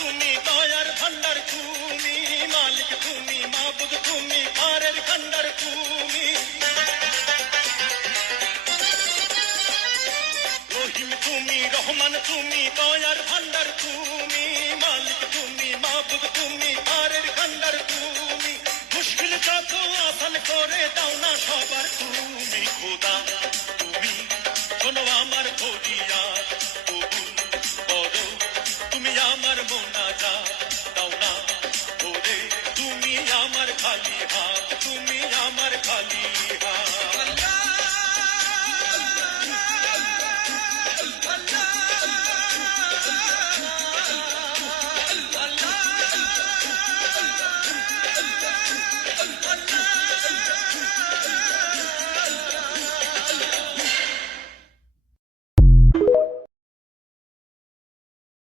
তুমি, দয়ার ভান্ডার তুমি, মালিক তুমি, মাবুদ তুমি, পারের ভান্ডার তুমি। রহিম তুমি, রহমান তুমি, দয়ার ভান্ডার তুমি, মালিক তুমি, মাবুদ তুমি, পারের ভান্ডার তুমি। মুশকিল যত আসান করে দাও না সবার তুমি। খোদা তুমি শোনো আমার ফরিয়াদ।